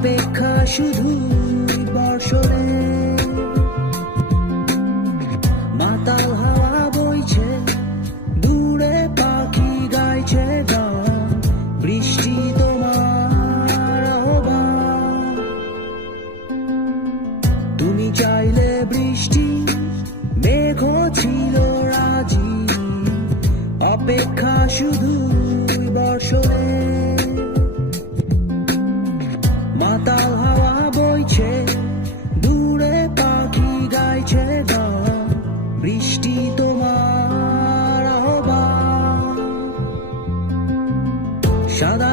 অপেক্ষা শুধু বর্ষণে। মাতাল হাওয়া বইছে, দূরে পাখি গাইছে গান, বৃষ্টি তোমার আহ্বান। তুমি চাইলে বৃষ্টি, মেঘ ছিল রাজি, অপেক্ষা শুধু বর্ষণে। মাতাল হাওয়া বইছে, দূরে পাখি গাইছে গান, বৃষ্টি তোমার আহ্বান। সাদা